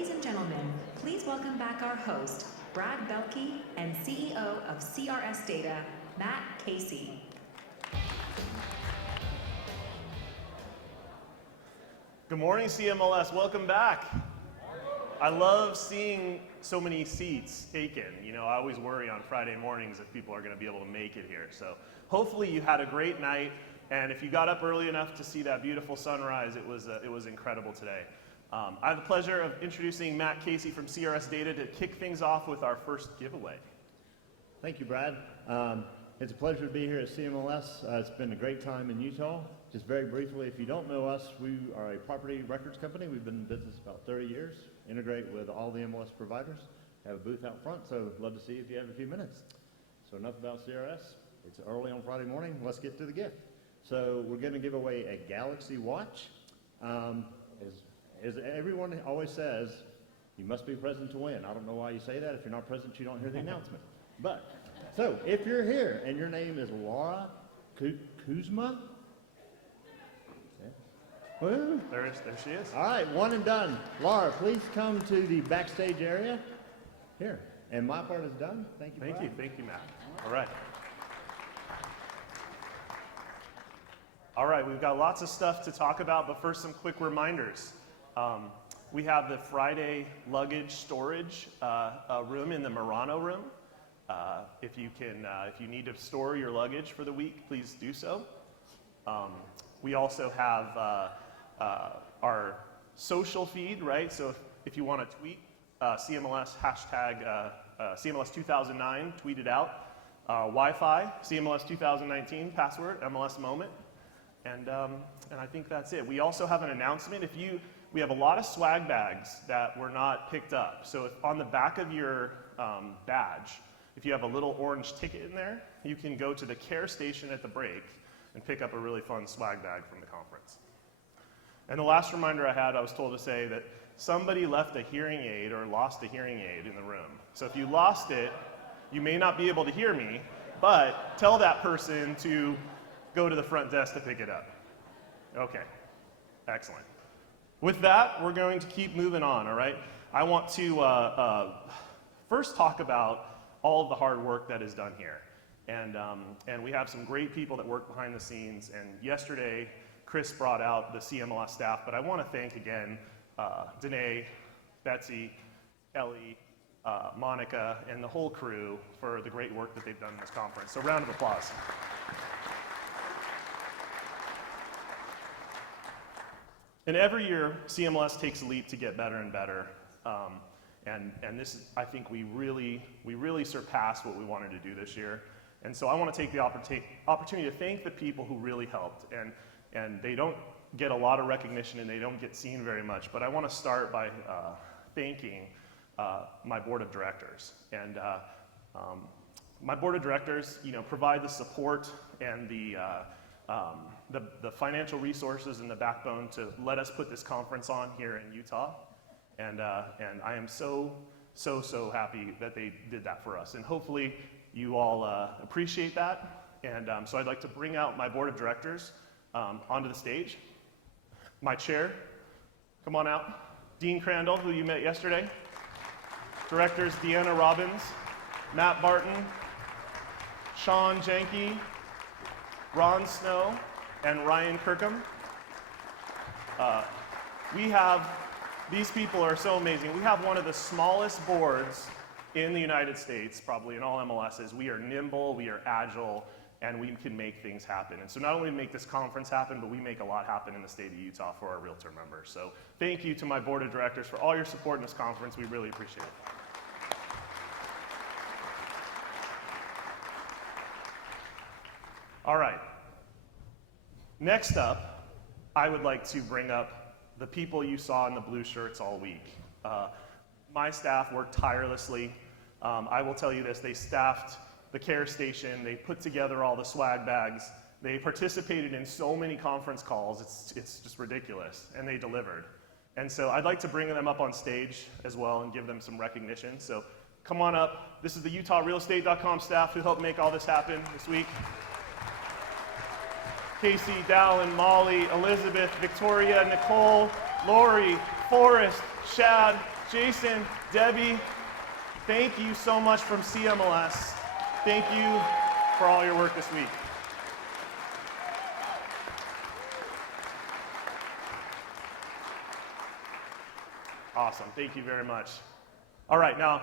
Ladies and gentlemen, please welcome back our host, Brad Belke, and CEO of CRS Data, Matt Casey. Good morning, CMLS. Welcome back. I love seeing so many seats taken. You know, I always worry on Friday mornings if people are going to be able to make it here. So hopefully you had a great night, and if you got up early enough to see that beautiful sunrise, it was incredible today. I have the pleasure of introducing Matt Casey from CRS Data to kick things off with our first giveaway. Thank you, Brad. It's a pleasure to be here at CMLS. It's been a great time in Utah. Just very briefly, if you don't know us, we are a property records company. We've been in business about 30 years, integrate with all the MLS providers, have a booth out front, so love to see if you have a few minutes. So enough about CRS. It's early on Friday morning. Let's get to the gift. So we're going to give away a Galaxy watch. As everyone always says, you must be present to win. I don't know why you say that. If you're not present, you don't hear the announcement. But, so if you're here and your name is Laura Kuzma, woo. There she is. All right, one and done. Laura, please come to the backstage area. Here, and my part is done. Thank you. Thank you, Matt. All right, we've got lots of stuff to talk about, but first some quick reminders. We have the Friday luggage storage room in the Murano room. If you need to store your luggage for the week, please do so. We also have our social feed, right? So if you want to tweet, CMLS hashtag CMLS 2009, tweet it out. Wi-Fi, CMLS 2019, password, MLS moment. And I think that's it. We also have an announcement. We have a lot of swag bags that were not picked up. So if on the back of your badge, if you have a little orange ticket in there, you can go to the care station at the break and pick up a really fun swag bag from the conference. And the last reminder I was told to say that somebody left a hearing aid or lost a hearing aid in the room. So if you lost it, you may not be able to hear me, but tell that person to go to the front desk to pick it up. Okay, excellent. With that, we're going to keep moving on, all right? I want to first talk about all of the hard work that is done here. And we have some great people that work behind the scenes. And yesterday, Chris brought out the CMLS staff, but I want to thank again Danae, Betsy, Kelly, Monica, and the whole crew for the great work that they've done in this conference. So round of applause. And every year, CMLS takes a leap to get better and better. And this is, I think we really surpassed what we wanted to do this year. And so I want to take the opportunity to thank the people who really helped. And they don't get a lot of recognition and they don't get seen very much, but I want to start by thanking my board of directors. And my board of directors, provide the support and the financial resources and the backbone to let us put this conference on here in Utah. And I am so happy that they did that for us. And hopefully you all appreciate that. And so I'd like to bring out my board of directors onto the stage. My chair, come on out. Dean Crandall, who you met yesterday. Directors Deanna Robbins, Matt Barton, Sean Janke, Ron Snow, and Ryan Kirkham. These people are so amazing. We have one of the smallest boards in the United States, probably in all MLSs. We are nimble, we are agile, and we can make things happen. And so not only make this conference happen, but we make a lot happen in the state of Utah for our Realtor members. So thank you to my board of directors for all your support in this conference. We really appreciate it. All right. Next up, I would like to bring up the people you saw in the blue shirts all week. My staff worked tirelessly. I will tell you this, they staffed the care station, they put together all the swag bags, they participated in so many conference calls, it's just ridiculous, and they delivered. And so I'd like to bring them up on stage as well and give them some recognition. So come on up. This is the UtahRealEstate.com staff who helped make all this happen this week. Casey, Dallin, Molly, Elizabeth, Victoria, Nicole, Lori, Forrest, Chad, Jason, Debbie, thank you so much from CMLS. Thank you for all your work this week. Awesome, thank you very much. All right, now,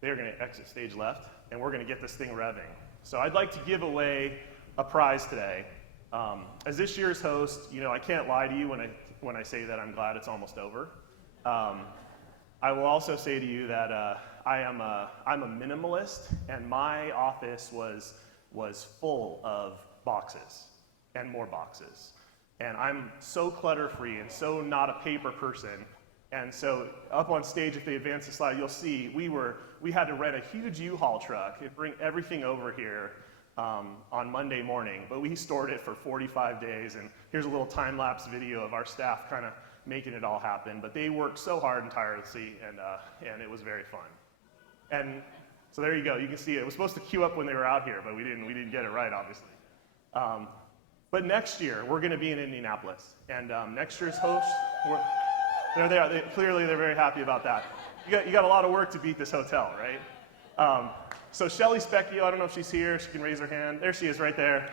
they're gonna exit stage left, and we're gonna get this thing revving. So I'd like to give away a prize today. As this year's host, you know, I can't lie to you when I say that I'm glad it's almost over. I will also say to you that I'm a minimalist, and my office was full of boxes and more boxes. And I'm so clutter-free and so not a paper person. And so up on stage, if they advance the slide, you'll see we had to rent a huge U-Haul truck and bring everything over here on Monday morning. But we stored it for 45 days, and here's a little time-lapse video of our staff kind of making it all happen. But they worked so hard and tirelessly, and it was very fun. And so there you go. You can see it. It was supposed to queue up when they were out here, but we didn't get it right, obviously. But next year, we're going to be in Indianapolis. And next year's hosts, there they are. Clearly, they're very happy about that. You got a lot of work to beat this hotel, right? So Shelly Specchio, I don't know if she's here. She can raise her hand. There she is, right there.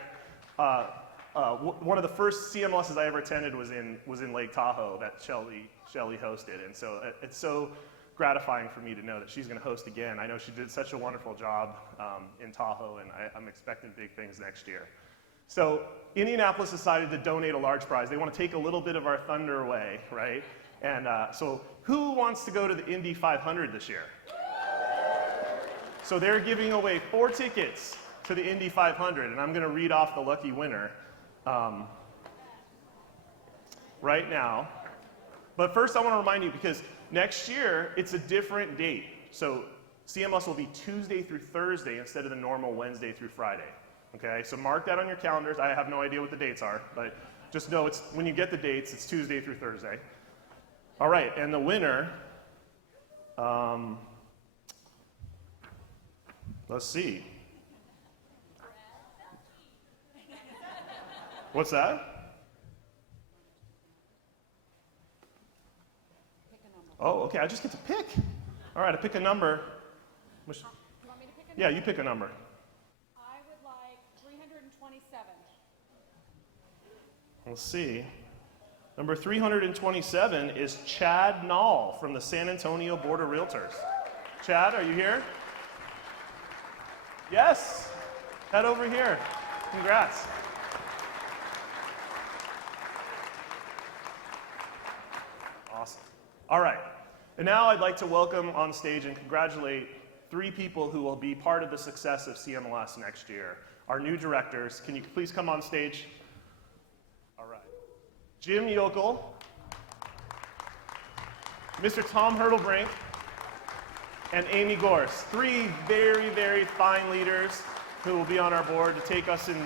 One of the first CMLSs I ever attended was in Lake Tahoe that Shelly hosted, and so it's so gratifying for me to know that she's going to host again. I know she did such a wonderful job in Tahoe, and I'm expecting big things next year. So Indianapolis decided to donate a large prize. They want to take a little bit of our thunder away, right? And so who wants to go to the Indy 500 this year? So they're giving away 4 tickets to the Indy 500, and I'm going to read off the lucky winner right now. But first I want to remind you, because next year it's a different date. So CMLS will be Tuesday through Thursday instead of the normal Wednesday through Friday. Okay, so mark that on your calendars. I have no idea what the dates are, but just know it's when you get the dates, it's Tuesday through Thursday. All right, and the winner, let's see. What's that? Oh, okay, I just get to pick. All right, I pick a number. You want me to pick a number? Yeah, you pick a number. I would like 327. Let's see. Number 327 is Chad Nall from the San Antonio Board of Realtors. Chad, are you here? Yes. Head over here. Congrats. Awesome. All right. And now I'd like to welcome on stage and congratulate 3 people who will be part of the success of CMLS next year. Our new directors. Can you please come on stage? All right. Jim Yokel, Mr. Tom Hurtlebrink, and Amy Gorse. 3 very, very fine leaders who will be on our board to take us in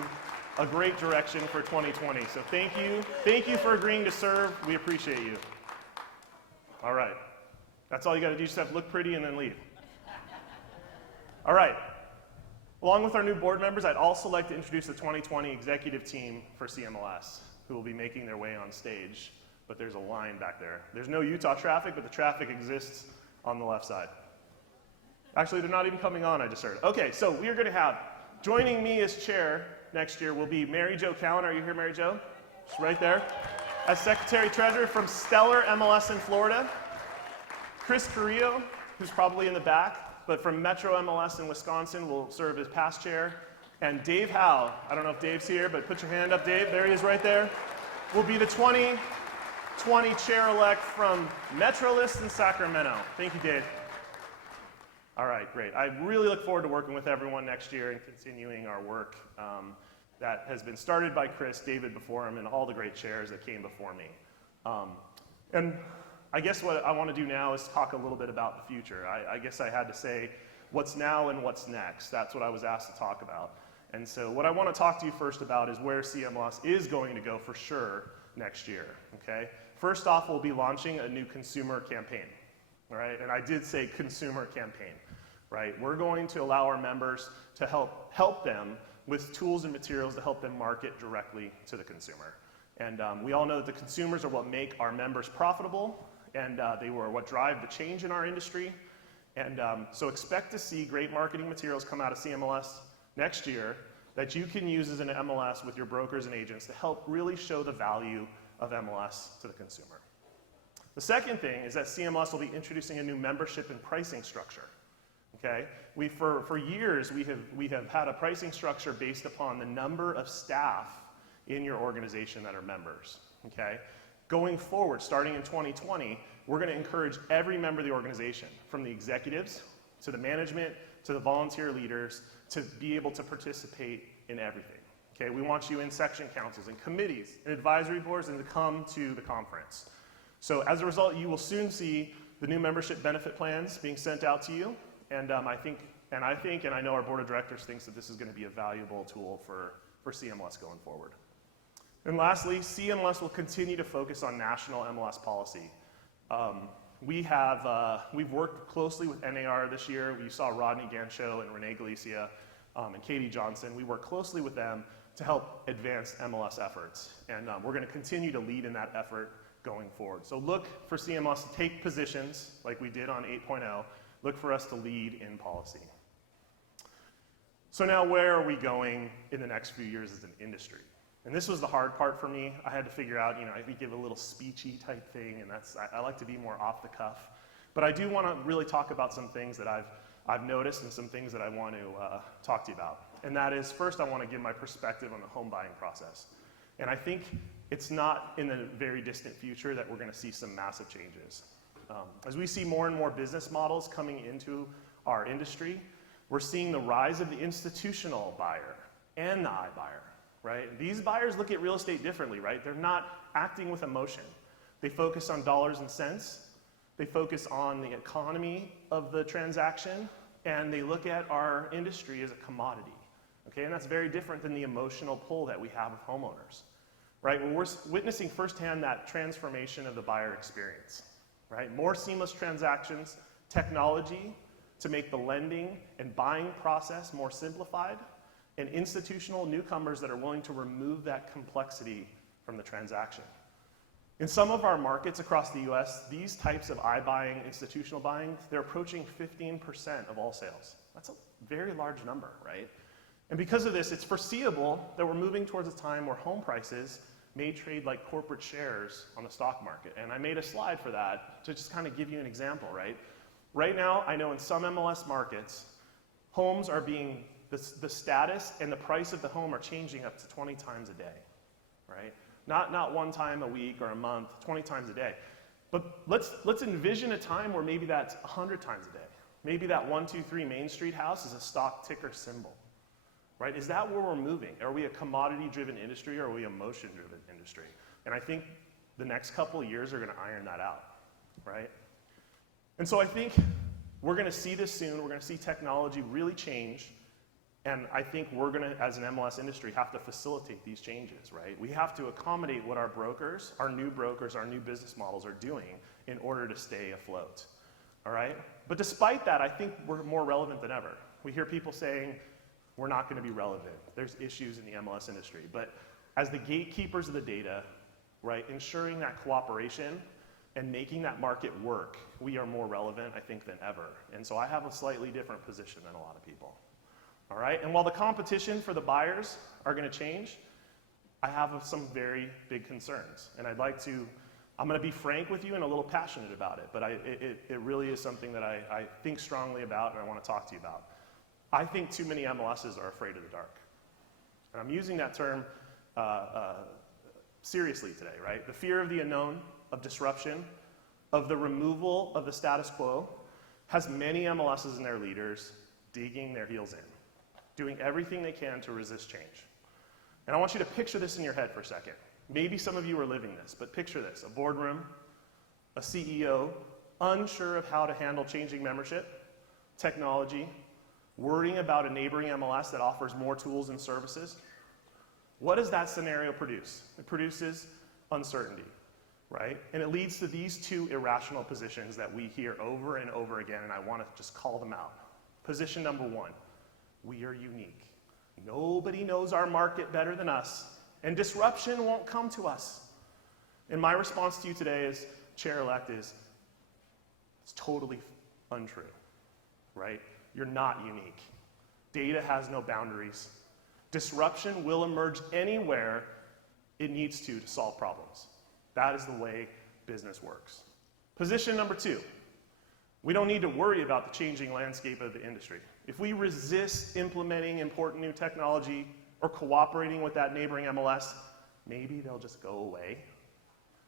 a great direction for 2020. So thank you. Thank you for agreeing to serve. We appreciate you. All right. That's all you got to do. You just have to look pretty and then leave. All right. Along with our new board members, I'd also like to introduce the 2020 executive team for CMLS, who will be making their way on stage. But there's a line back there. There's no Utah traffic, but the traffic exists on the left side. Actually, they're not even coming on, I just heard. Okay, so we are going to have, joining me as chair next year will be Mary Jo Cowan. Are you here, Mary Jo? She's right there. As Secretary-Treasurer from Stellar MLS in Florida. Chris Carrillo, who's probably in the back, but from Metro MLS in Wisconsin, will serve as past chair. And Dave Howe, I don't know if Dave's here, but put your hand up, Dave. There he is right there. Will be the 2020 chair-elect from Metrolist in Sacramento. Thank you, Dave. All right, great. I really look forward to working with everyone next year and continuing our work that has been started by Chris, David before him, and all the great chairs that came before me. And I guess what I want to do now is talk a little bit about the future. I guess I had to say what's now and what's next. That's what I was asked to talk about. And so what I want to talk to you first about is where CMLS is going to go for sure next year, okay? First off, we'll be launching a new consumer campaign, all right? And I did say consumer campaign, right? We're going to allow our members to help them with tools and materials to help them market directly to the consumer. And we all know that the consumers are what make our members profitable, and they were what drive the change in our industry. And so expect to see great marketing materials come out of CMLS next year that you can use as an MLS with your brokers and agents to help really show the value of MLS to the consumer. The second thing is that CMLS will be introducing a new membership and pricing structure. Okay? For years, we have had a pricing structure based upon the number of staff in your organization that are members. Okay? Going forward, starting in 2020, we're going to encourage every member of the organization, from the executives to the management to the volunteer leaders, to be able to participate in everything. Okay? We want you in section councils and committees and advisory boards and to come to the conference. So as a result, you will soon see the new membership benefit plans being sent out to you. And I think, and I know our board of directors thinks that this is going to be a valuable tool for CMLS going forward. And lastly, CMLS will continue to focus on national MLS policy. We've worked closely with NAR this year. We saw Rodney Gancho and Renee Galicia and Katie Johnson. We work closely with them to help advance MLS efforts. And we're going to continue to lead in that effort going forward. So look for CMLS to take positions like we did on 8.0. Look for us to lead in policy. So now where are we going in the next few years as an industry? And this was the hard part for me. I had to figure out, I could give a little speechy type thing, and I like to be more off the cuff. But I do want to really talk about some things that I've noticed and some things that I want to talk to you about. And that is, first I want to give my perspective on the home buying process. And I think it's not in the very distant future that we're going to see some massive changes. As we see more and more business models coming into our industry, we're seeing the rise of the institutional buyer and the iBuyer, right? These buyers look at real estate differently, right? They're not acting with emotion. They focus on dollars and cents. They focus on the economy of the transaction, and they look at our industry as a commodity, okay? And that's very different than the emotional pull that we have with homeowners, right? We're witnessing firsthand that transformation of the buyer experience. Right? More seamless transactions, technology to make the lending and buying process more simplified, and institutional newcomers that are willing to remove that complexity from the transaction. In some of our markets across the US, these types of iBuying, institutional buying, they're approaching 15% of all sales. That's a very large number, right? And because of this, it's foreseeable that we're moving towards a time where home prices may trade like corporate shares on the stock market. And I made a slide for that to just kind of give you an example, right? Right now, I know in some MLS markets, homes are being, the status and the price of the home are changing up to 20 times a day, right? Not one time a week or a month, 20 times a day. But let's envision a time where maybe that's 100 times a day. Maybe that 123 Main Street house is a stock ticker symbol. Right? Is that where we're moving? Are we a commodity-driven industry, or are we a motion-driven industry? And I think the next couple of years are going to iron that out, right? And so I think we're going to see this soon. We're going to see technology really change, and I think we're going to, as an MLS industry, have to facilitate these changes, right? We have to accommodate what our brokers, our new business models are doing in order to stay afloat, all right? But despite that, I think we're more relevant than ever. We hear people saying, we're not going to be relevant. There's issues in the MLS industry. But as the gatekeepers of the data, right, ensuring that cooperation and making that market work, we are more relevant, I think, than ever. And so I have a slightly different position than a lot of people. All right? And while the competition for the buyers are going to change, I have some very big concerns. And I'm going to be frank with you and a little passionate about it. But it really is something that I think strongly about and I want to talk to you about. I think too many MLSs are afraid of the dark. And I'm using that term seriously today, right? The fear of the unknown, of disruption, of the removal of the status quo, has many MLSs and their leaders digging their heels in, doing everything they can to resist change. And I want you to picture this in your head for a second. Maybe some of you are living this, but picture this: a boardroom, a CEO, unsure of how to handle changing membership, technology, worrying about a neighboring MLS that offers more tools and services. What does that scenario produce? It produces uncertainty, right? And it leads to these two irrational positions that we hear over and over again, and I want to just call them out. Position number one: we are unique. Nobody knows our market better than us, And disruption won't come to us. And my response to you today as chair-elect is, it's totally untrue, right? You're not unique. Data has no boundaries. Disruption will emerge anywhere it needs to solve problems. That is the way business works. Position number 2, we don't need to worry about the changing landscape of the industry. If we resist implementing important new technology or cooperating with that neighboring MLS, maybe they'll just go away.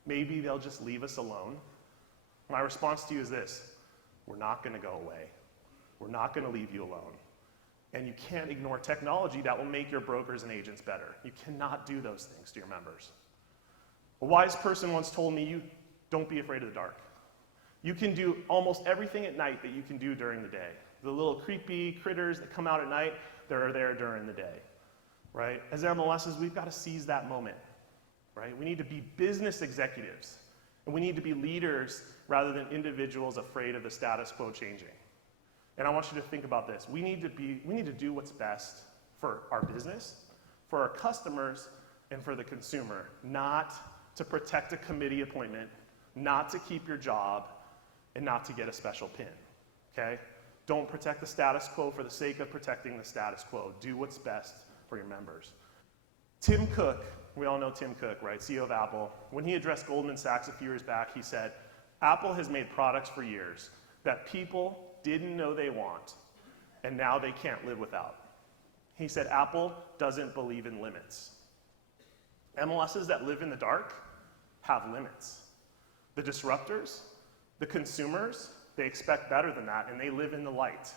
Maybe they'll just leave us alone. My response to you is this: we're not going to go away. We're not going to leave you alone. And you can't ignore technology that will make your brokers and agents better. You cannot do those things to your members. A wise person once told me, don't be afraid of the dark. You can do almost everything at night that you can do during the day. The little creepy critters that come out at night, they're there during the day, right? As MLSs, we've got to seize that moment, right? We need to be business executives, and we need to be leaders rather than individuals afraid of the status quo changing. And I want you to think about this. We need to do what's best for our business, for our customers, and for the consumer, not to protect a committee appointment, not to keep your job, and not to get a special pin, okay? Don't protect the status quo for the sake of protecting the status quo. Do what's best for your members. Tim Cook, we all know Tim Cook, right, CEO of Apple. When he addressed Goldman Sachs a few years back, he said, Apple has made products for years that people didn't know they want, and now they can't live without. He said, Apple doesn't believe in limits. MLSs that live in the dark have limits. The disruptors, the consumers, they expect better than that, and they live in the light,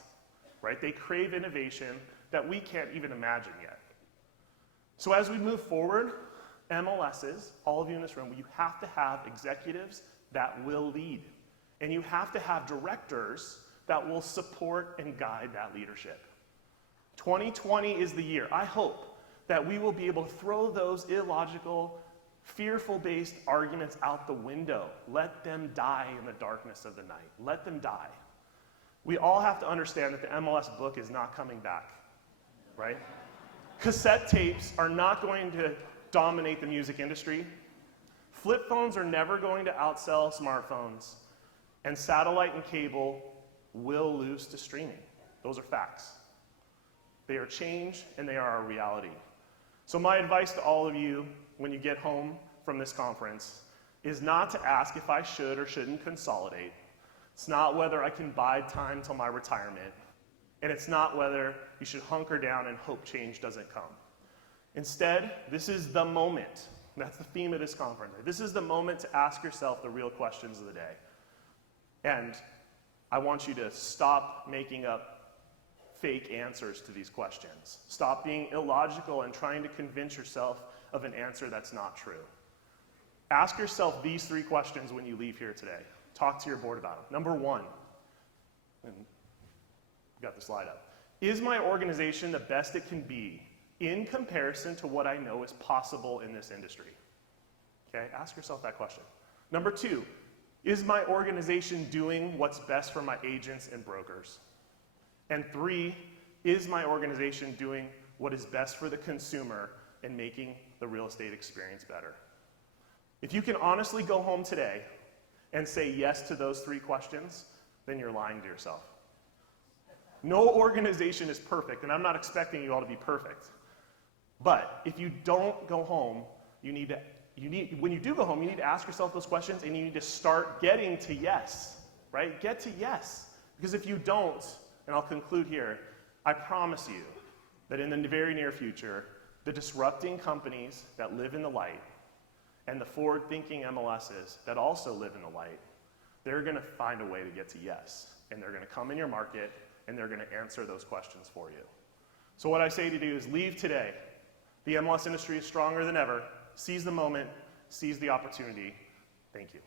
right? They crave innovation that we can't even imagine yet. So as we move forward, MLSs, all of you in this room, you have to have executives that will lead. And you have to have directors that will support and guide that leadership. 2020 is the year, I hope, that we will be able to throw those illogical, fearful-based arguments out the window. Let them die in the darkness of the night. Let them die. We all have to understand that the MLS book is not coming back, right? Cassette tapes are not going to dominate the music industry. Flip phones are never going to outsell smartphones. And satellite and cable will lose to streaming. Those are facts. They are change and they are a reality. So my advice to all of you when you get home from this conference is not to ask if I should or shouldn't consolidate. It's not whether I can bide time till my retirement. And it's not whether you should hunker down and hope change doesn't come. Instead, this is the moment. That's the theme of this conference. This is the moment to ask yourself the real questions of the day. And I want you to stop making up fake answers to these questions. Stop being illogical and trying to convince yourself of an answer that's not true. Ask yourself these 3 questions when you leave here today. Talk to your board about them. Number 1, and I've got the slide up. Is my organization the best it can be in comparison to what I know is possible in this industry? Okay, ask yourself that question. Number 2, is my organization doing what's best for my agents and brokers? And 3, is my organization doing what is best for the consumer and making the real estate experience better? If you can honestly go home today and say yes to those 3 questions, then you're lying to yourself. No organization is perfect, and I'm not expecting you all to be perfect. But if you don't go home, when you do go home, you need to ask yourself those questions, and you need to start getting to yes, right? Get to yes. Because if you don't, and I'll conclude here, I promise you that in the very near future, the disrupting companies that live in the light and the forward-thinking MLSs that also live in the light, they're going to find a way to get to yes. And they're going to come in your market, and they're going to answer those questions for you. So what I say to do is leave today. The MLS industry is stronger than ever. Seize the moment. Seize the opportunity. Thank you.